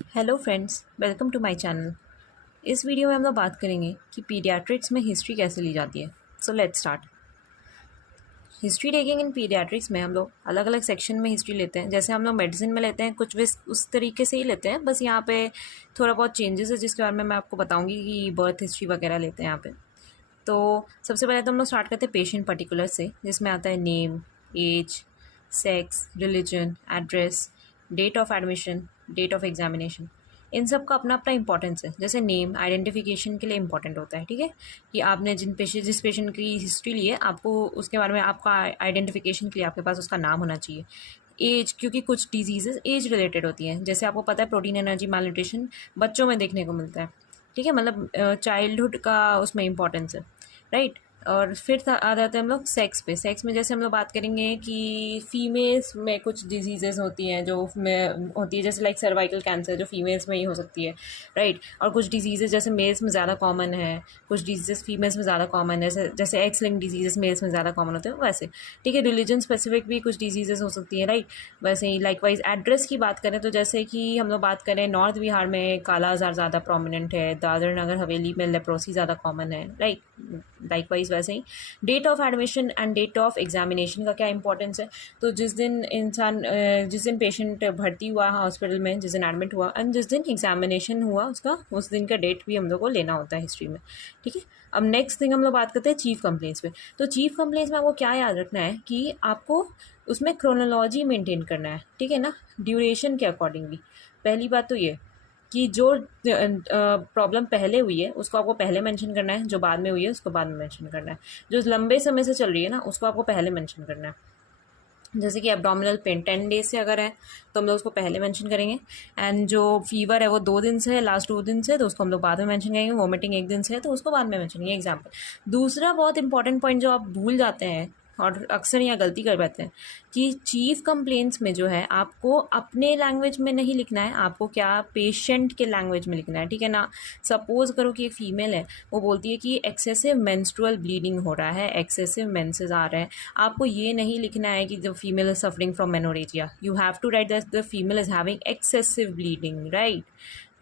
Hello friends, welcome to my channel. इस video में हम लोग बात करेंगे कि पीडियाट्रिक्स में हिस्ट्री कैसे ली जाती है। So let's start. History taking in paediatrics में हम लोग अलग अलग सेक्शन में हिस्ट्री लेते हैं। जैसे हम लोग मेडिसिन में लेते हैं, कुछ भी उस तरीके से ही लेते हैं, बस यहाँ पे थोड़ा बहुत चेंजेस है जिसके बारे में मैं आपको बताऊँगी कि बर्थ हिस्ट्री वगैरह लेते हैं यहाँ पे। तो सबसे पहले तो हम लोग स्टार्ट करते हैं पेशेंट पर्टिकुलर से, जिसमें आता है name, age, sex, religion, address, date of admission, date of examination. इन सब का अपना अपना इंपॉर्टेंस है। जैसे नेम आइडेंटिफिकेशन के लिए इंपॉर्टेंट होता है, ठीक है, कि आपने जिस पेशेंट की हिस्ट्री ली है, आपको उसके बारे में आपका आइडेंटिफिकेशन के लिए आपके पास उसका नाम होना चाहिए। एज, क्योंकि कुछ डिजीजेज एज रिलेटेड होती हैं। जैसे आपको पता है प्रोटीन एनर्जी मालन्यूट्रिशन बच्चों में देखने को मिलता है, ठीक है, मतलब चाइल्डहुड का उसमें इंपॉर्टेंस है, राइट। और फिर आ जाते हैं हम लोग सेक्स पे। सेक्स में जैसे हम लोग बात करेंगे कि फीमेल्स में कुछ डिजीजेस होती हैं जो में होती है, जैसे लाइक सर्वाइकल कैंसर जो फीमेल्स में ही हो सकती है, राइट। और कुछ डिजीजेस जैसे मेल्स में ज़्यादा कॉमन है, कुछ डिजीजेस फीमेल्स में ज़्यादा कॉमन है, जैसे एक्स लिंक डिजीजेस मेल्स में ज़्यादा कॉमन होते हैं वैसे, ठीक है। रिलीजन स्पेसिफिक भी कुछ डिजीजेस हो सकती है, राइट। वैसे ही लाइकवाइज एड्रेस की बात करें तो जैसे कि हम लोग बात करें नॉर्थ बिहार में काला आज़ार ज़्यादा प्रोमिनेंट है, दादर नगर हवेली में लेप्रोसी ज़्यादा कॉमन है, राइट। लाइकवाइज वैसे ही date of admission and date of examination का क्या इंपॉर्टेंस है। तो जिस दिन पेशेंट भर्ती हुआ हॉस्पिटल में, जिस दिन एडमिट हुआ एंड जिस दिन एग्जामिनेशन हुआ उसका, उस दिन का डेट भी हम लोग को लेना होता है हिस्ट्री में, ठीक है। अब नेक्स्ट थिंग हम लोग बात करते हैं चीफ कंप्लेंट्स पे। तो चीफ कंप्लेंट्स में आपको क्या याद रखना है कि आपको उसमें क्रोनोलॉजी मेंटेन करना है, ठीक है ना, ड्यूरेशन के अकॉर्डिंगली। पहली बात तो ये कि जो प्रॉब्लम पहले हुई है उसको आपको पहले मेंशन करना है, जो बाद में हुई है उसको बाद में मेंशन करना है, जो लंबे समय से चल रही है ना उसको आपको पहले मेंशन करना है। जैसे कि एब्डोमिनल पेन 10 डेज से अगर है तो हम लोग उसको पहले मेंशन करेंगे, एंड जो फीवर है वो 2 दिन से है, लास्ट 2 दिन से, तो उसको हम लोग बाद में मेंशन करेंगे। वोमिटिंग 1 दिन से है तो उसको बाद में मेंशन करेंगे, एग्जाम्पल। दूसरा बहुत इंपॉर्टेंट पॉइंट जो आप भूल जाते हैं और अक्सर यहाँ गलती कर बैठते हैं कि चीफ कंप्लेंट्स में जो है आपको अपने लैंग्वेज में नहीं लिखना है, आपको क्या पेशेंट के लैंग्वेज में लिखना है, ठीक है ना। सपोज करो कि एक फीमेल है, वो बोलती है कि एक्सेसिव मेंस्ट्रुअल ब्लीडिंग हो रहा है, एक्सेसिव मेंसेस आ रहे हैं। आपको ये नहीं लिखना है कि the female is suffering from menorrhagia, you have to write that the female is having excessive bleeding, right.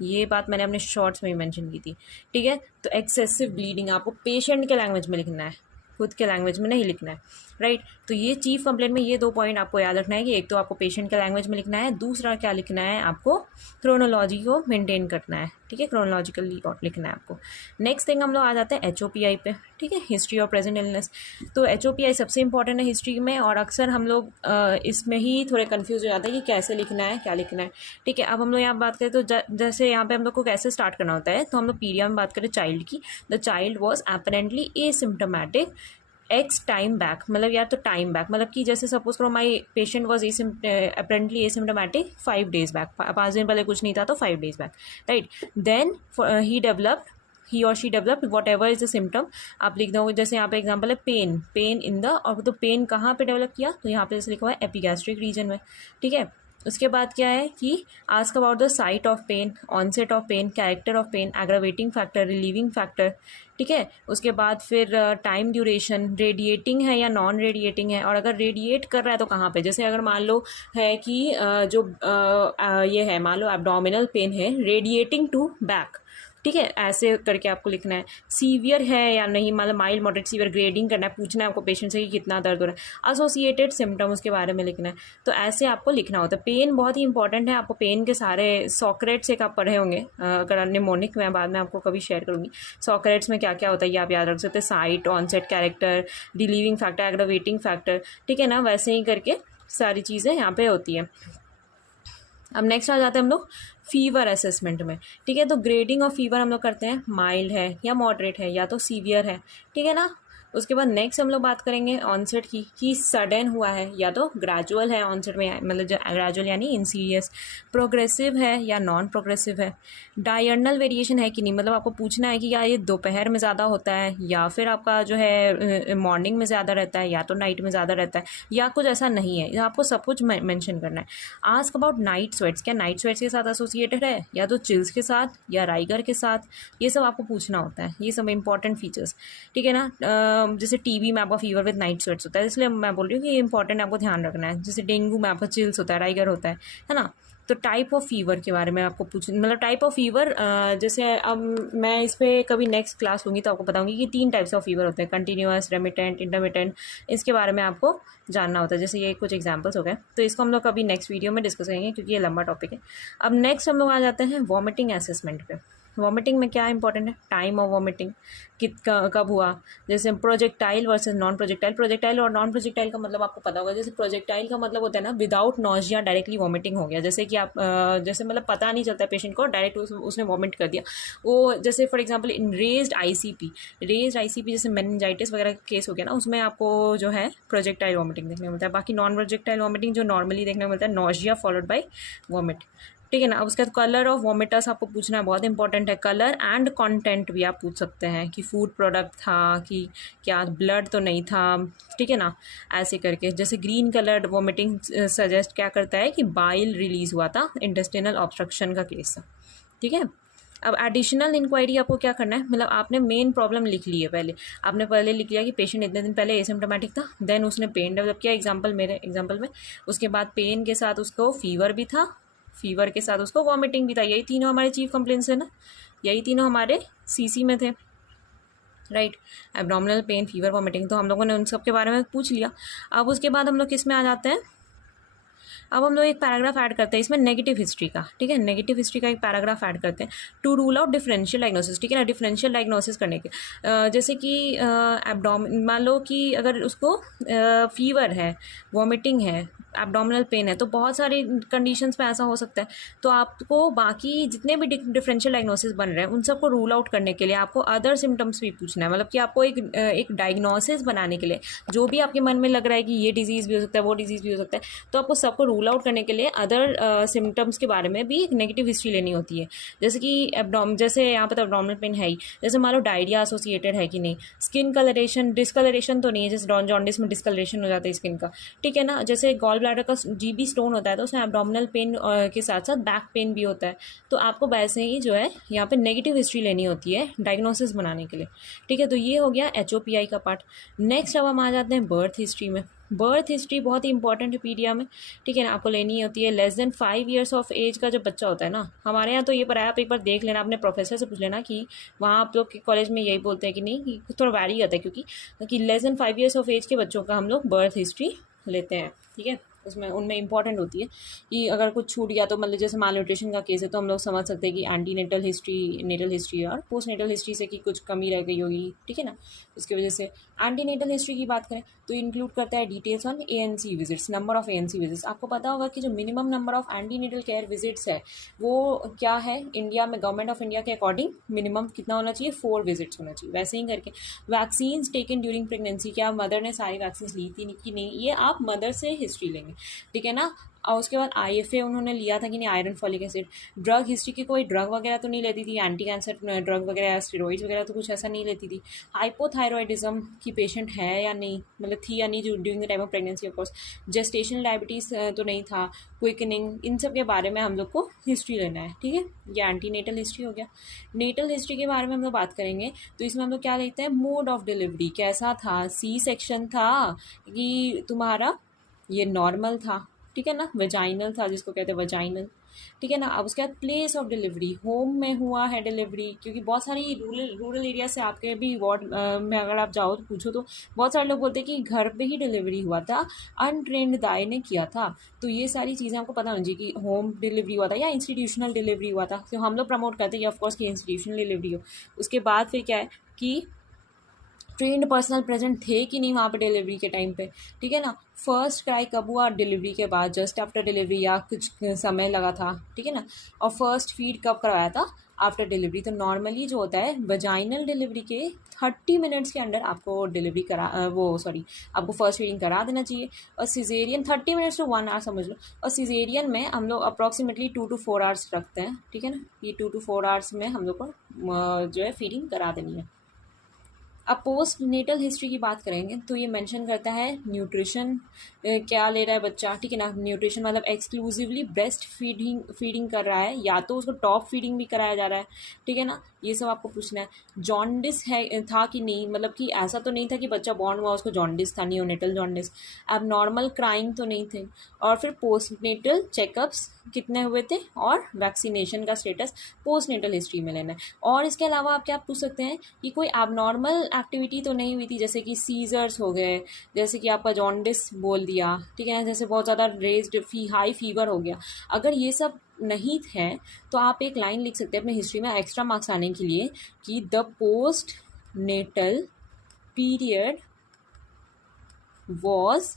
ये बात मैंने अपने शॉर्ट्स में ही मेंशन की थी, ठीक है। तो एक्सेसिव ब्लीडिंग आपको पेशेंट के लैंग्वेज में लिखना है, खुद के लैंग्वेज में नहीं लिखना है, राइट। तो ये चीफ कंप्लेंट में ये 2 पॉइंट आपको याद रखना है कि एक तो आपको पेशेंट के लैंग्वेज में लिखना है, दूसरा क्या लिखना है, आपको क्रोनोलॉजी को मेंटेन करना है, ठीक है, क्रोनोलॉजिकली लिखना है आपको। नेक्स्ट थिंग हम लोग आ जाते हैं HOPI पे, ठीक है, हिस्ट्री ऑफ प्रेजेंट इलनेस। तो HOPI सबसे इंपॉर्टेंट है हिस्ट्री में, और अक्सर हम लोग इसमें ही थोड़े कन्फ्यूज हो जाते हैं कि कैसे लिखना है, क्या लिखना है, ठीक है। अब हम लोग यहाँ बात करें तो जैसे यहाँ पे हम लोग को कैसे स्टार्ट करना होता है, तो हम लोग पीरियड में बात करें चाइल्ड की। The child was apparently asymptomatic x time back, मतलब यार तो टाइम बैक मतलब कि जैसे सपोज करो my patient was apparently asymptomatic 5 days back, 5 दिन पहले कुछ नहीं था तो 5 डेज बैक, राइट। देन ही और she developed whatever is the symptom. आप लिख दो, जैसे यहाँ पे एग्जाम्पल है पेन इन द, और तो पेन कहाँ पे डेवलप किया, तो यहाँ पे जैसे लिखा हुआ है एपिगैस्ट्रिक रीजन में, ठीक है। उसके बाद क्या है कि ask about the site of pain, onset of pain, character of pain, aggravating factor, relieving factor, ठीक है। उसके बाद फिर टाइम ड्यूरेशन, रेडिएटिंग है या नॉन रेडिएटिंग है, और अगर रेडिएट कर रहा है तो कहाँ पे। जैसे अगर मान लो है कि ये है, मान लो एब्डोमिनल पेन है रेडिएटिंग टू बैक, ठीक है, ऐसे करके आपको लिखना है। सीवियर है या नहीं, मतलब माइल्ड मॉडरेट सीवियर, ग्रेडिंग करना है, पूछना है आपको पेशेंट से कि कितना दर्द हो रहा है। एसोसिएटेड सिम्टम उसके बारे में लिखना है। तो ऐसे आपको लिखना होता है। पेन बहुत ही इंपॉर्टेंट है, आपको पेन के सारे सॉक्रेट्स एक आप पढ़े होंगे, अगर निमोनिक मैं बाद में आपको कभी शेयर करूँगी। सॉक्रेट्स में क्या क्या होता है ये आप याद रख सकते हैं, site, onset, character, relieving factor, aggravating factor, ठीक है ना। वैसे ही करके सारी चीज़ें यहाँ पे होती हैं। अब नेक्स्ट आ जाते हैं हम लोग फीवर असेसमेंट में, ठीक है। तो ग्रेडिंग ऑफ फीवर हम लोग करते हैं, माइल्ड है या मॉडरेट है या तो सीवियर है, ठीक है ना। उसके बाद नेक्स्ट हम लोग बात करेंगे ऑनसेट की, कि सडन हुआ है या तो ग्रेजुअल है ऑनसेट में, मतलब ग्रेजुअल यानी इनसीरियस, प्रोग्रेसिव है या नॉन प्रोग्रेसिव है, डायर्नल वेरिएशन है कि नहीं, मतलब आपको पूछना है कि या ये दोपहर में ज़्यादा होता है या फिर आपका जो है मॉर्निंग में ज़्यादा रहता है या तो नाइट में ज़्यादा रहता है, या कुछ ऐसा नहीं है, आपको सब कुछ मेंशन करना है। आस्क अबाउट नाइट स्वेट्स, क्या नाइट स्वेट्स के साथ एसोसिएटेड है या तो चिल्स के साथ या राइगर के साथ, ये सब आपको पूछना होता है, ये सब इंपॉर्टेंट फीचर्स, ठीक है ना। जैसे टीबी में आपका फीवर विद नाइट स्वेट्स होता है, इसलिए मैं बोल रही हूँ कि ये इंपॉर्टेंट आपको ध्यान रखना है। जैसे डेंगू में आपका चिल्स होता है, राइगर होता है ना। तो टाइप ऑफ फीवर के बारे में आपको मतलब टाइप ऑफ फीवर, जैसे अब मैं इस पर कभी नेक्स्ट क्लास लूँगी तो आपको बताऊँगी कि 3 टाइप्स ऑफ फीवर होते हैं, कंटिन्यूअस, रेमिटेंट, इंटरमिटेंट। इसके बारे में आपको जानना होता है। जैसे ये कुछ एग्जांपल्स हो गए, तो इसको हम लोग कभी नेक्स्ट वीडियो में डिस्कस करेंगे क्योंकि ये लंबा टॉपिक है। अब नेक्स्ट हम लोग आ जाते हैं वॉमिटिंग असेसमेंट पे। वॉमिटिंग में क्या इंपॉर्टेंट है, टाइम ऑफ वॉमिटिंग, कब हुआ, जैसे projectile versus non projectile. Projectile और नॉन प्रोजेक्टाइल का मतलब आपको पता होगा। जैसे प्रोजेक्टाइल का मतलब होता है ना विदाउट नॉजिया डायरेक्टली वॉमिटिंग हो गया, जैसे कि आप जैसे मतलब पता नहीं चलता पेशेंट को, डायरेक्ट उसने वॉमिट कर दिया। वो जैसे for example in raised ICP जैसे मेनिंजाइटिस वगैरह का केस हो गया ना, उसमें आपको जो है प्रोजेक्टाइल वॉमिटिंग देखने को मिलता है। बाकी नॉन प्रोजेक्टाइल वॉमिटिंग जो नॉर्मली देखने को मिलता है, नॉजिया फॉलोड बाय वॉमिट, ठीक है ना। अब उसके बाद कलर ऑफ वॉमिटस आपको पूछना बहुत इंपॉर्टेंट है। कलर एंड कंटेंट भी आप पूछ सकते हैं कि फूड प्रोडक्ट था कि क्या ब्लड तो नहीं था, ठीक है ना, ऐसे करके। जैसे ग्रीन कलर्ड वॉमिटिंग सजेस्ट क्या करता है कि बाइल रिलीज हुआ था, इंटेस्टिनल ऑब्स्ट्रक्शन का केस, ठीक है। अब एडिशनल इंक्वायरी आपको क्या करना है, मतलब आपने मेन प्रॉब्लम लिख ली है पहले, आपने पहले लिख लिया कि पेशेंट इतने दिन पहले एसिम्प्टोमेटिक था, देन उसने पेन डेवलप किया, मेरे एग्जाम्पल में, उसके बाद पेन के साथ उसको फीवर भी था, फीवर के साथ उसको वॉमिटिंग भी था। यही तीनों हमारे चीफ कंप्लेंट्स है ना, यही तीनों हमारे सीसी में थे, right. Abdominal pain, fever, vomiting, तो हम लोगों ने उन सब के बारे में पूछ लिया। अब उसके बाद हम लोग किस में आ जाते हैं, अब हम लोग एक पैराग्राफ ऐड करते हैं इसमें नेगेटिव हिस्ट्री का, ठीक है। नेगेटिव हिस्ट्री का एक पैराग्राफ ऐड करते हैं to rule out differential diagnosis, ठीक है ना। डिफरेंशियल डायग्नोसिस करने के जैसे कि एब्डोमिन, मान लो कि अगर उसको फीवर है, वॉमिटिंग है, एब्डोमिनल पेन है, तो बहुत सारी कंडीशंस में ऐसा हो सकता है। तो आपको बाकी जितने भी डिफरेंशियल डायग्नोसिस बन रहे हैं उन सबको रूल आउट करने के लिए आपको अदर सिम्टम्स भी पूछना है। मतलब कि आपको एक डायग्नोसिस बनाने के लिए जो भी आपके मन में लग रहा है कि ये डिजीज़ भी हो सकता है, वो डिजीज़ भी हो सकता है, तो आपको सबको रूल आउट करने के लिए अदर सिम्टम्स के बारे में भी एक नेगेटिव हिस्ट्री लेनी होती है। जैसे कि जैसे यहाँ पर तो एब्डोमिनल पेन है ही, जैसे मान लो डायरिया एसोसिएटेड है कि नहीं, स्किन कलरेशन, डिस्कलरेशन तो नहीं है, जैसे जॉन्डिस में डिस्कलरेशन हो जाता है स्किन का, ठीक है ना। जैसे गॉल ब्लैडर का जीबी स्टोन होता है तो उसमें एब्डोमिनल पेन के साथ साथ बैक पेन भी होता है। तो आपको वैसे ही जो है यहाँ पे नेगेटिव हिस्ट्री लेनी होती है डायग्नोसिस बनाने के लिए, ठीक है। तो ये हो गया HOPI का पार्ट। नेक्स्ट अब हम आ जाते हैं बर्थ हिस्ट्री में। बर्थ हिस्ट्री बहुत ही इंपॉर्टेंट है पीडिया में, ठीक है ना, आपको लेनी होती है। Less than 5 years of age का जब बच्चा होता है ना, हमारे यहाँ तो ये पढ़ाया, आप एक बार देख लेना, अपने प्रोफेसर से पूछ लेना कि वहाँ आप लोग के कॉलेज में यही बोलते हैं कि नहीं, कि थोड़ा वैरी होता है क्योंकि less than 5 years of age के बच्चों का हम लोग बर्थ हिस्ट्री लेते हैं, ठीक है। उसमें उनमें इंपॉर्टेंट होती है कि अगर कुछ छूट गया तो मतलब जैसे माल न्यूट्रिशन का केस है तो हम लोग समझ सकते हैं कि एंटी नेटल हिस्ट्री और पोस्ट नेटल हिस्ट्री से कि कुछ कमी रह गई होगी, ठीक है ना। उसकी वजह से एंटी नेटल हिस्ट्री की बात करें तो इंक्लूड करता है details on ANC visits, number of ANC visits. आपको पता होगा कि जो minimum number of antenatal care visits है वो क्या है इंडिया में, गवर्नमेंट ऑफ इंडिया के अकॉर्डिंग मिनिमम कितना होना चाहिए, 4 विजिट्स होना चाहिए। वैसे ही करके वैक्सीन टेकन ड्यूरिंग प्रेगनेंसी, क्या मदर ने सारी वैक्सीन ली थी कि नहीं, ये आप मदर से हिस्ट्री लेंगे, ठीक है ना। और उसके बाद IFA उन्होंने लिया था कि नहीं, iron folic acid. Drug history की कोई ड्रग वगैरह तो नहीं लेती थी, एंटी कैंसर ड्रग वगैरह, स्टेरॉइड्स वगैरह तो कुछ ऐसा नहीं लेती थी। हाइपोथायरॉयडिज्म की पेशेंट है या नहीं, मतलब थी या नहीं during the time of pregnancy, of course. Gestational diabetes तो नहीं था, क्विकनिंग, इन सब के बारे में हम लोग को हिस्ट्री लेना है, ठीक है। ये एंटी नेटल हिस्ट्री हो गया। नेटल हिस्ट्री के बारे में हम लोग बात करेंगे तो इसमें हम लोग क्या लेते हैं, मोड ऑफ डिलीवरी कैसा था, C-सेक्शन था कि तुम्हारा ये नॉर्मल था, ठीक है ना, वेजाइनल था जिसको कहते हैं वेजाइनल, ठीक है ना। अब उसके बाद प्लेस ऑफ डिलीवरी, होम में हुआ है डिलीवरी, क्योंकि बहुत सारी रूरल एरिया से आपके भी वार्ड में अगर आप जाओ तो पूछो तो बहुत सारे लोग बोलते हैं कि घर पे ही डिलीवरी हुआ था, अनट्रेंड दाई ने किया था। तो ये सारी चीज़ें आपको पता होनी चाहिए कि होम डिलीवरी हुआ था या इंस्टीट्यूशनल डिलीवरी हुआ था। तो हम लोग प्रमोट करते हैं कि ऑफकोर्स कि इंस्टीट्यूशनल डिलीवरी हो। उसके बाद फिर क्या है कि ट्रेंड पर्सनल प्रेजेंट थे कि नहीं वहाँ पे डिलीवरी के टाइम पे, ठीक है ना। फर्स्ट क्राई कब हुआ, डिलीवरी के बाद, जस्ट आफ्टर डिलीवरी या कुछ समय लगा था, ठीक है ना। और फर्स्ट फीड कब करवाया था, आफ्टर डिलीवरी। तो नॉर्मली जो होता है वजाइनल डिलीवरी के 30 मिनट्स के अंदर आपको डिलीवरी आपको फर्स्ट फीडिंग करा देना चाहिए। और सिजेरियन 30 मिनट्स टू 1 आवर समझ लो। और सिजेरियन में हम लोग अप्रॉक्सीमेटली 2 to 4 आवर्स रखते हैं, ठीक है ना। ये 2 to 4 आवर्स में हम लोग को जो है फीडिंग करा देनी है। अब पोस्ट नेटल हिस्ट्री की बात करेंगे तो ये मेंशन करता है न्यूट्रिशन क्या ले रहा है बच्चा, ठीक है ना। न्यूट्रिशन मतलब एक्सक्लूसिवली ब्रेस्ट फीडिंग कर रहा है या तो उसको टॉप फीडिंग भी कराया जा रहा है, ठीक है ना। ये सब आपको पूछना है। जॉन्डिस है था कि नहीं, मतलब कि ऐसा तो नहीं था कि बच्चा बॉर्न हुआ उसको जॉन्डिस था, नियोनेटल जॉन्डिस। अब नॉर्मल क्राइंग तो नहीं थे। और फिर पोस्ट नेटल चेकअप्स कितने हुए थे, और वैक्सीनेशन का स्टेटस पोस्ट नेटल हिस्ट्री में लेना है। और इसके अलावा आप क्या पूछ सकते हैं कि कोई एबनॉर्मल एक्टिविटी तो नहीं हुई थी, जैसे कि सीजर्स हो गए, जैसे कि आपका जॉन्डिस बोल दिया, ठीक है, जैसे बहुत ज़्यादा रेज्ड हाई फीवर हो गया। अगर ये सब नहीं है तो आप एक लाइन लिख सकते हैं अपने हिस्ट्री में एक्स्ट्रा मार्क्स आने के लिए कि the postnatal period was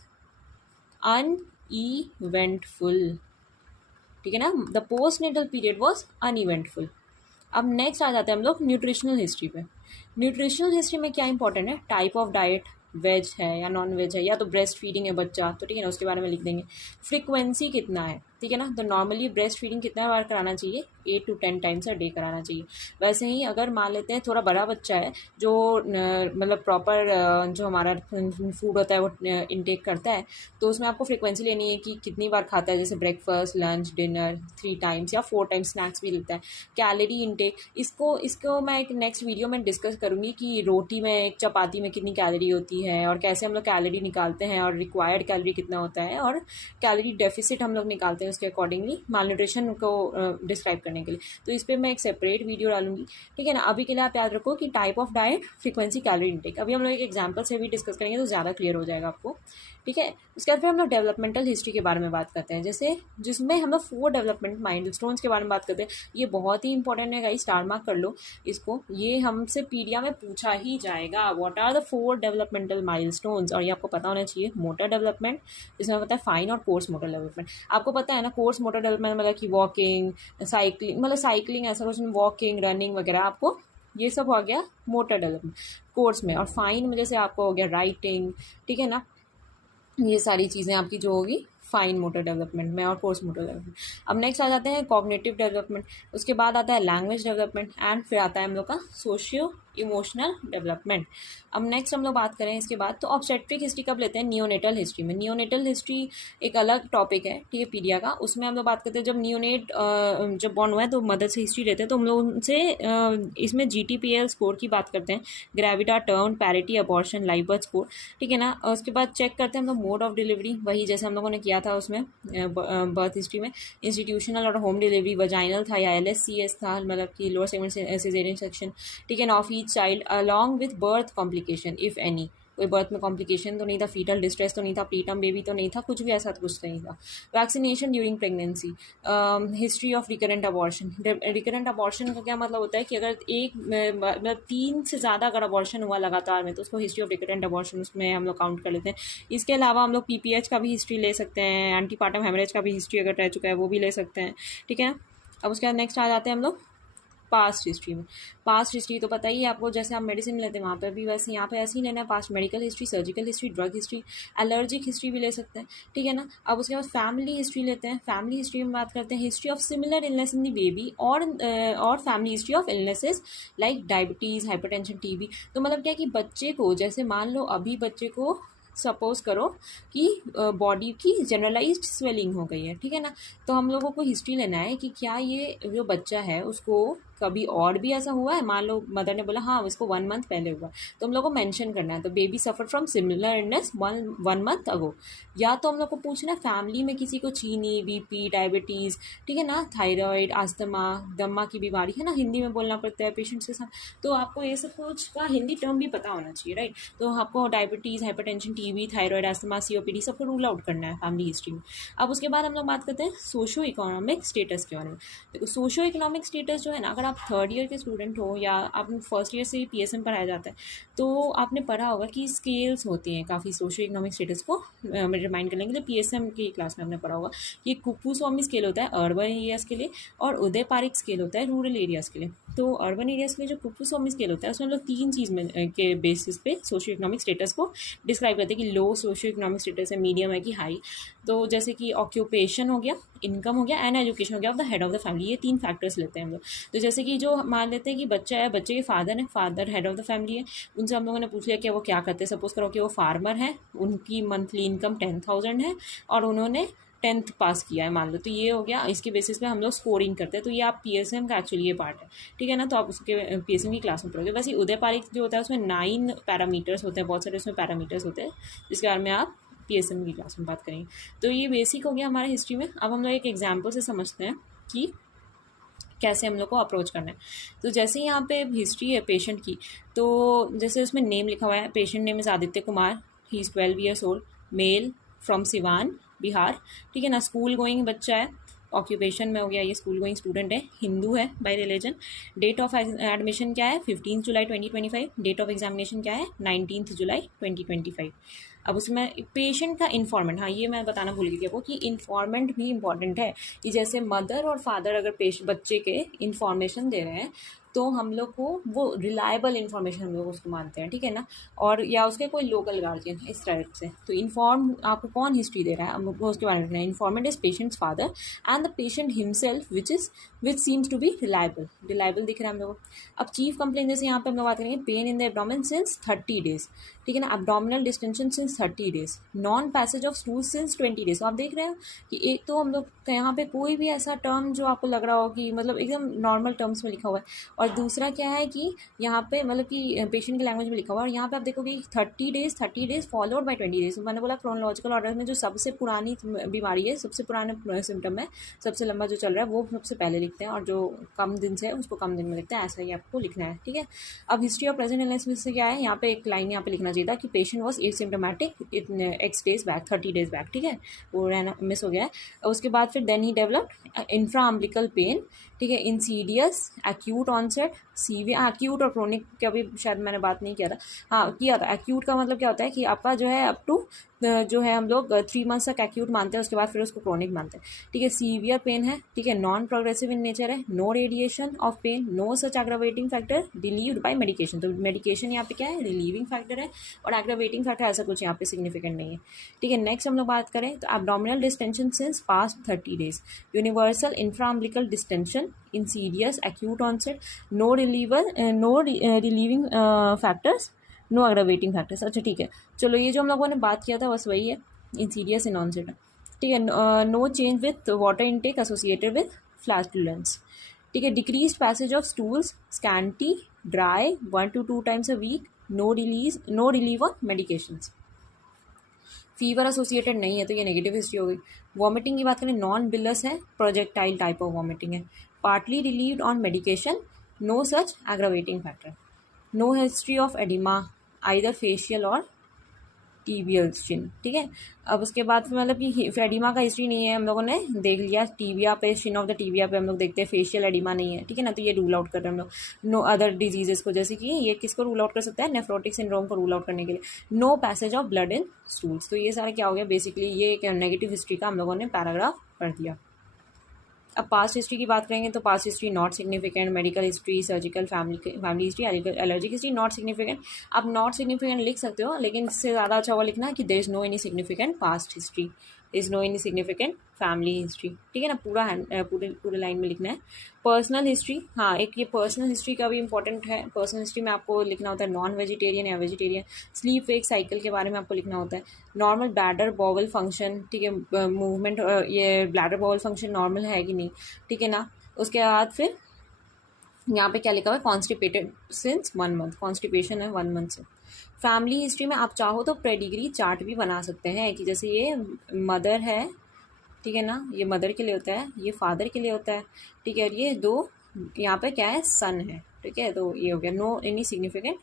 uneventful, ठीक है ना, the postnatal period was uneventful. अब नेक्स्ट आ जाते हैं हम लोग न्यूट्रिशनल हिस्ट्री पे। न्यूट्रिशनल हिस्ट्री में क्या इंपॉर्टेंट है, टाइप ऑफ डाइट, वेज है या नॉन वेज है, या तो ब्रेस्ट फीडिंग है बच्चा तो ठीक है ना, उसके बारे में लिख देंगे। फ्रीक्वेंसी कितना है, ठीक है ना, तो नॉर्मली ब्रेस्ट फीडिंग कितना बार कराना चाहिए, 8 to 10 टाइम्स अ डे कराना चाहिए। वैसे ही अगर मान लेते हैं थोड़ा बड़ा बच्चा है जो मतलब प्रॉपर जो हमारा फूड होता है वो इनटेक करता है, तो उसमें आपको फ्रीक्वेंसी लेनी है कि कितनी बार खाता है, जैसे ब्रेकफास्ट, लंच, डिनर 3 टाइम्स या 4 टाइम्स स्नैक्स भी लेता है। कैलोरी इनटेक, इसको मैं एक नेक्स्ट वीडियो में डिस्कस करूँगी कि रोटी में, चपाती में कितनी कैलोरी होती है और कैसे हम लोग कैलोरी निकालते हैं और रिक्वायर्ड कैलोरी कितना होता है और कैलोरी डेफिसिट हम लोग निकालते हैं उसके अकॉर्डिंगली मालन्यूट्रिशन को डिस्क्राइब करने के लिए। तो इस पर मैं एक सेपरेट वीडियो डालूंगी, ठीक है ना। अभी के लिए आप याद रखो कि type of diet, frequency, calorie intake. अभी हम लोग एक एग्जाम्पल से भी डिस्कस करेंगे तो ज़्यादा क्लियर हो जाएगा आपको, ठीक है। उसके बाद फिर हम लोग डेवलपमेंटल हिस्ट्री के बारे में बात करते हैं, जैसे जिसमें हम लोग 4 डेवलपमेंट माइलस्टोन्स के बारे में बात करते हैं। ये बहुत ही इंपॉर्टेंट है गाइस, स्टार मार्क कर लो इसको, ये हमसे पीडिया में पूछा ही जाएगा। What are the 4 developmental milestones, और ये आपको पता होना चाहिए। मोटर डेवलपमेंट, इसमें पता है फाइन और कोर्स मोटर डेवलपमेंट। आपको पता है ना, कोर्स मोटर डेवलपमेंट मतलब कि वॉकिंग, साइकिलिंग, मतलब साइकिलिंग ऐसा कुछ, वॉकिंग, रनिंग वगैरह, आपको ये सब हो गया मोटर डेवलपमेंट कोर्स में। और फाइन में जैसे आपको हो गया राइटिंग, ठीक है ना, ये सारी चीज़ें आपकी जो होगी फाइन मोटर डेवलपमेंट में और कोर्स मोटर डेवलपमेंट। अब नेक्स्ट आ जाते हैं कॉग्निटिव डेवलपमेंट, उसके बाद आता है लैंग्वेज डेवलपमेंट एंड फिर आता है हम लोग का सोशियो इमोशनल डेवलपमेंट। अब नेक्स्ट हम लोग बात करें इसके बाद, तो ऑब्स्टेट्रिक हिस्ट्री कब लेते हैं, नियोनेटल हिस्ट्री में। नियोनेटल हिस्ट्री एक अलग टॉपिक है, ठीक है, पीडिया का। उसमें हम लोग बात करते हैं जब नियोनेट जब बॉर्न हुआ है तो मदर से हिस्ट्री लेते हैं, तो हम लोग उनसे इसमें GTPL स्कोर की बात करते हैं, gravida, term, parity, abortion, live birth score, ठीक है ना। उसके बाद चेक करते हैं हम लोग मोड ऑफ डिलीवरी, वही जैसे हम लोगों ने किया था उसमें बर्थ हिस्ट्री में। इंस्टीट्यूशनल और होम डिलीवरी, वजाइनल था या LSCS था, मतलब कि लोअर सेगमेंट सिजेरियन सेक्शन, ठीक है ना, of each child along with birth complication if any. कोई बर्थ में कॉम्प्लिकेशन तो नहीं था, फीटल डिस्ट्रेस तो नहीं था, प्रीटर्म बेबी तो नहीं था, कुछ भी ऐसा कुछ नहीं था। Vaccination during pregnancy, history of recurrent abortion. Recurrent abortion का क्या मतलब होता है कि अगर एक मतलब 3 से ज़्यादा अगर अबॉर्शन हुआ लगातार में तो उसको हिस्ट्री ऑफ रिकरेंट अबॉर्शन उसमें हम लोग काउंट कर लेते हैं। इसके अलावा हम लोग PPH का भी हिस्ट्री ले सकते हैं, एंटीपार्टम हेमरेज का भी हिस्ट्री अगर रह चुका है वो भी ले सकते हैं, ठीक है। अब उसके बाद नेक्स्ट आ जाते हैं हम लोग पास्ट हिस्ट्री में। पास्ट हिस्ट्री तो पता ही है आपको, जैसे आप मेडिसिन लेते हैं वहाँ पर भी वैसे यहाँ पे ऐसे ही लेना है, past medical history, surgical history, drug history, allergic history भी ले सकते हैं, ठीक है ना। अब उसके बाद फैमिली हिस्ट्री लेते हैं। फैमिली हिस्ट्री में बात करते हैं history of similar illness in the baby और family history of illnesses like diabetes, hypertension, TB। तो मतलब क्या कि बच्चे को, जैसे मान लो अभी बच्चे को सपोज करो कि बॉडी की जनरलाइज्ड स्वेलिंग हो गई है, ठीक है ना, तो हम लोगों को हिस्ट्री लेना है कि क्या ये जो बच्चा है उसको कभी और भी ऐसा हुआ है। मान लो मदर ने बोला हाँ इसको 1 मंथ पहले हुआ, तो हम लोग को मेंशन करना है, तो baby suffer from similar illness 1 month ago. या तो हम लोग को पूछना है फैमिली में किसी को चीनी, BP, डायबिटीज़, ठीक है ना, थायराइड, अस्थमा, दम्मा की बीमारी है ना, हिंदी में बोलना पड़ता है पेशेंट्स के साथ, तो आपको ये सब कुछ का हिंदी टर्म भी पता होना चाहिए, राइट। तो आपको diabetes, hypertension, TB, thyroid, asthma, COPD सबको रूल आउट करना है फैमिली हिस्ट्री में। अब उसके बाद हम लोग बात करते हैं सोशो इकोनॉमिक स्टेटस के बारे में। देखो सोशो इकोनॉमिक स्टेटस जो है ना, अगर आप 3rd ईयर के स्टूडेंट हो या आप 1st ईयर से ही PSM पढ़ाया जाता है, तो आपने पढ़ा होगा कि स्केल्स होती हैं काफ़ी सोशो इकोनॉमिक स्टेटस को रिमाइंड करने के लिए। PSM की क्लास में आपने पढ़ा होगा कि कुप्पू-स्वामी स्केल होता है अर्बन एरियाज़ के लिए और उदय पारिक स्केल होता है रूरल एरियाज़ के लिए। तो अर्बन एरियाज़ के लिए जो कुप्पू-स्वामी स्केल होता है उसमें हम लोग 3 चीज़ में के बेसिस पे सोशो इकोनॉमिक स्टेटस को डिस्क्राइब करते हैं कि लो सोशो इकोनॉमिक स्टेटस है, मीडियम है कि हाई। तो जैसे कि ऑक्यूपेशन हो गया, इनकम हो गया एंड एजुकेशन हो गया of the head of the family, ये 3 फैक्टर्स लेते हैं हम लोग। तो जैसे कि जो मान लेते हैं कि बच्चा है, बच्चे के फादर हैं, father head of the family है, उनसे हम लोगों ने पूछ लिया कि वो क्या करते हैं। सपोज करो कि वो फार्मर है, उनकी मंथली इनकम 10,000 है और उन्होंने 10th पास किया है मान लो, तो ये हो गया। इसके बेसिस पे हम लोग स्कोरिंग करते हैं, तो ये आप PSM का एक्चुअली ये पार्ट है, ठीक है ना, तो आप उसके PSM की क्लास में पढ़ोगे। वैसे उदय पारिक जो होता है उसमें 9 पैरामीटर्स होते हैं, बहुत सारे उसमें पैरामीटर्स होते हैं जिसके बारे में आप PSM की क्लास में बात करेंगे। तो ये बेसिक हो गया हमारा हिस्ट्री में। अब हम लोग एक एग्जाम्पल से समझते हैं कि कैसे हम लोग को अप्रोच करना है। तो जैसे ही यहाँ पे हिस्ट्री है पेशेंट की, तो जैसे उसमें नेम लिखा हुआ है, patient name is Aditya Kumar, he is 12 years old, male, from Siwan, Bihar, ठीक है ना। स्कूल गोइंग बच्चा है, ऑक्यूपेशन में हो गया ये स्कूल गोइंग स्टूडेंट है, हिंदू है by religion. Date of admission क्या है 15 जुलाई 2025, डेट ऑफ एग्जामिनेशन क्या है 19 जुलाई 2025। अब उसमें पेशेंट का इन्फॉर्मेंट, हाँ ये मैं बताना भूल गई थी आपको कि इन्फॉर्मेंट भी इंपॉर्टेंट है, कि जैसे मदर और फादर अगर बच्चे के इन्फॉर्मेशन दे रहे हैं तो हम लोग को वो रिलायबल इन्फॉर्मेशन हम लोग उसको मानते हैं, ठीक है ना। और या उसके कोई लोकल गार्जियन इस टाइप से। तो इन्फॉर्म आपको कौन हिस्ट्री दे रहा है, हमको उसके बारे में रखना है। Informant is patient's father and the patient himself which seems to be reliable दिख रहा है हम लोग को। अब चीफ कंप्लेन जैसे यहाँ पे हम लोग बात करेंगे, pain in the abdomen since 30 days, ठीक है ना। Abdominal distension since 30 days, non passage of stool since 20 days. तो आप देख रहे हो कि एक तो हम लोग यहाँ पे कोई भी ऐसा टर्म जो आपको लग रहा हो कि मतलब एकदम नॉर्मल टर्म्स में लिखा हुआ है, और दूसरा क्या है कि यहाँ पे मतलब कि पेशेंट की लैंग्वेज में लिखा हुआ है। और यहाँ पे आप देखोगे 30 डेज फॉलोड बाय 20 डेज। मैंने बोला क्रोनोलॉजिकल ऑर्डर में जो सबसे पुरानी बीमारी है, सबसे पुराना सिम्टम है, सबसे लंबा जो चल रहा है वो सबसे पहले लिखते हैं, और जो कम दिन से है उसको कम दिन में लिखते हैं। ऐसा ही आपको लिखना है, ठीक है। अब हिस्ट्री ऑफ प्रेजेंट इलनेस में से क्या है, यहाँ पे एक लाइन यहाँ पे लिखना चाहिए था कि patient was asymptomatic x days back, 30 days back, ठीक है, वो रहना मिस हो गया है। उसके बाद फिर then he developed infra umbilical pain, ठीक है, insidious, acute onset, severe, acute और क्रोनिक का भी शायद मैंने बात नहीं किया था, हाँ किया था। एक्यूट का मतलब क्या होता है कि आपका जो है अप टू जो है हम लोग 3 मंथ्स तक एक्यूट मानते हैं, उसके बाद फिर उसको क्रोनिक मानते हैं, ठीक है। सीवियर पेन है, ठीक है, नॉन प्रोग्रेसिव इन नेचर है, no radiation of pain, no such aggravating factor, relieved by medication. तो मेडिकेशन यहाँ पे क्या है, रिलीविंग फैक्टर है, और एग्रावेटिंग फैक्टर ऐसा कुछ यहाँ पे सिग्निफिकेंट नहीं है, ठीक है। नेक्स्ट हम लोग बात करें तो abdominal distension since past 30 days, universal infraumbilical distension, insidious, acute onset, no relieving factors, no aggravating factors. अच्छा ठीक है, चलो ये जो हम लोगों ने बात किया था बस वही है, इंसीडियस इन ऑनसेट, ठीक है। No change with water intake associated with flatulence, ठीक है। Decrease passage of stools, scanty, dry, 1 to 2 times a week, no relief on medications. Fever associated नहीं है तो ये नेगेटिव हिस्ट्री हो गई। वॉमिटिंग की बात करें, नॉन बिलस है, प्रोजेक्टाइल टाइप ऑफ वॉमिटिंग है, partly relieved on medication, no such aggravating factor, no history of oedema either facial or tibial chin, ठीक है। अब उसके बाद फिर मतलब कि एडिमा का हिस्ट्री नहीं है, हम लोगों ने देख लिया। टीबिया पे, शिन ऑफ द टीबिया पे हम लोग देखते हैं फेशियल एडिमा नहीं है, ठीक है ना। तो ये रूल आउट कर रहे हैं हम लोग। नो अदर डिजीजेस को, जैसे कि ये किसको रूल आउट कर सकता है, नेफ्रोटिक सिंड्रोम को रूल आउट करने के लिए। No passage of blood in stools. तो ये सारा क्या हो गया, बेसिकली ये एक नेगेटिव हिस्ट्री का हम लोगों ने पैराग्राफ पढ़ दिया। अब पास्ट हिस्ट्री की बात करेंगे तो past history not significant, medical history, surgical, family history, allergic history not significant. आप नॉट सिग्निफिकेंट लिख सकते हो, लेकिन इससे ज़्यादा अच्छा होगा लिखना कि there is no any significant past history, is no any significant family history, ठीक है ना। पूरे लाइन में लिखना है। पर्सनल हिस्ट्री, हाँ एक ये पर्सनल हिस्ट्री का भी इंपॉर्टेंट है। पर्सनल हिस्ट्री में आपको लिखना होता है नॉन वेजिटेरियन या वेजिटेरियन, स्लीप वेक साइकिल के बारे में आपको लिखना होता है, नॉर्मल ब्लैडर बॉवल फंक्शन, ठीक है, मूवमेंट, ये ब्लैडर बॉवल फंक्शन नॉर्मल है कि नहीं, ठीक है ना। उसके बाद फिर यहाँ पे क्या लिखा हुआ है, कॉन्स्टिपेटेड सिंस 1 month, कॉन्स्टिपेशन है 1 month से। फैमिली हिस्ट्री में आप चाहो तो प्रेडिग्री चार्ट भी बना सकते हैं, कि जैसे ये मदर है, ठीक है ना, ये मदर के लिए होता है, ये फादर के लिए होता है, ठीक है, और ये दो यहाँ पे क्या है, सन है, ठीक है। तो ये हो गया no any significant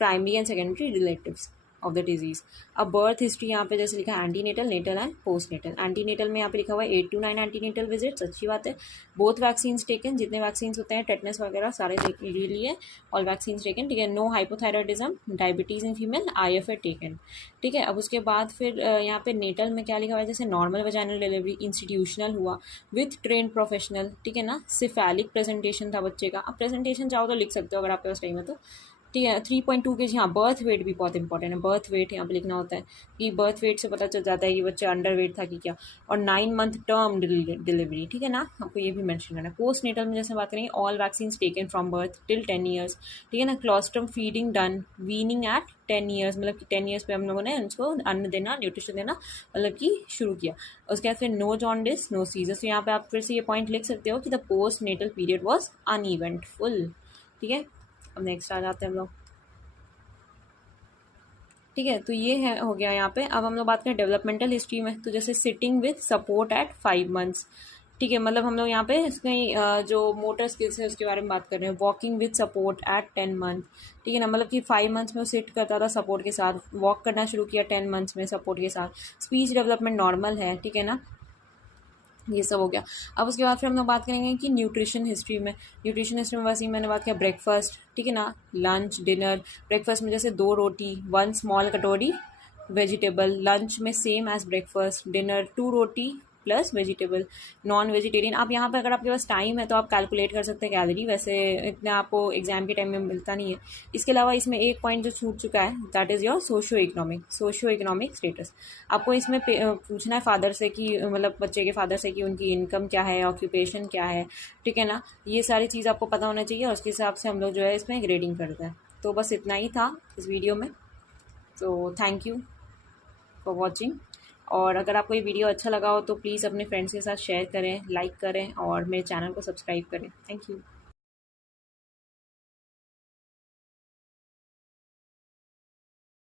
primary and secondary relatives of the disease. अब बर्थ हिस्ट्री यहाँ पे जैसे लिखा है antenatal, natal and postnatal. Antenatal में यहाँ पे लिखा हुआ है 8 to 9 एंटीनेटल विजिट्स, अच्छी बात है। बोथ वैक्सीन्स टेकन, जितने वैक्सीन्स होते हैं टेटनस वगैरह सारे लिए, ऑल वैक्सीन्स टेकन, ठीक है। No hypothyroidism, diabetes in female, IFA taken, ठीक है। अब उसके बाद फिर यहाँ पे नेटल में क्या लिखा हुआ है, जैसे नॉर्मल वजाइनल डिलीवरी, इंस्टीट्यूशनल हुआ विथ ट्रेन प्रोफेशनल, ठीक है ना। सिफेलिक प्रेजेंटेशन था बच्चे का, अब प्रेजेंटेशन चाहो तो लिख सकते हो अगर आपके पास टाइम है तो, ठीक है। 3.2 kg, हाँ बर्थ वेट भी बहुत इंपॉर्टेंट है, बर्थ वेट यहाँ पे लिखना होता है कि बर्थ वेट से पता चल जाता है कि बच्चा अंडर वेट था कि क्या। और 9 month टर्म डिलीवरी, ठीक है ना, आपको ये भी मेंशन करना है। पोस्ट नेटल में जैसे बात करेंगे, all vaccine taken from birth till 10 years, ठीक है ना। Colostrum feeding done, weaning at 10 years, मतलब कि 10 years पे हम लोगों ने उनको अन्न देना, न्यूट्रिशन देना मतलब कि शुरू किया। उसके बाद फिर नो जॉन्डिस, नो सीजर्स। तो यहाँ पे आप फिर से ये पॉइंट लिख सकते हो कि the postnatal period was uneventful, ठीक है। अब नेक्स्ट आ जाते हैं हम लोग, ठीक है, तो ये है हो गया यहाँ पे। अब हम लोग बात करें डेवलपमेंटल हिस्ट्री में, तो जैसे sitting with support at 5 months, ठीक है, मतलब हम लोग यहाँ पे इसमें जो मोटर स्किल्स है उसके बारे में बात कर रहे हैं। Walking with support at 10 month, ठीक है ना, मतलब कि 5 मंथ्स में वो सिट करता था सपोर्ट के साथ, वॉक करना शुरू किया 10 मंथ्स में सपोर्ट के साथ। स्पीच डेवलपमेंट नॉर्मल है, ठीक है ना, ये सब हो गया। अब उसके बाद फिर हम लोग बात करेंगे कि न्यूट्रिशन हिस्ट्री में। न्यूट्रिशन हिस्ट्री में वैसे ही मैंने बात किया ब्रेकफास्ट, ठीक है ना, लंच, डिनर। ब्रेकफास्ट में जैसे 2 रोटी, 1 स्मॉल कटोरी वेजिटेबल। लंच में सेम एज ब्रेकफास्ट। डिनर 2 रोटी प्लस वेजिटेबल। नॉन वेजिटेरियन, आप यहाँ पे अगर आपके पास टाइम है तो आप कैलकुलेट कर सकते हैं कैलोरी, वैसे इतना आपको एग्जाम के टाइम में मिलता नहीं है। इसके अलावा इसमें एक पॉइंट जो छूट चुका है, that is your socio economic status. आपको इसमें पूछना है फादर से कि मतलब बच्चे के फादर से कि उनकी इनकम क्या है, ऑक्यूपेशन क्या है, ठीक है ना, ये सारी चीज़ आपको पता होना चाहिए और उसके हिसाब से हम लोग जो है इसमें ग्रेडिंग करते हैं। तो बस इतना ही था इस वीडियो में। तो थैंक यू फॉर वॉचिंग। और अगर आपको ये वीडियो अच्छा लगा हो तो प्लीज़ अपने फ्रेंड्स के साथ शेयर करें, लाइक करें और मेरे चैनल को सब्सक्राइब करें। Thank you.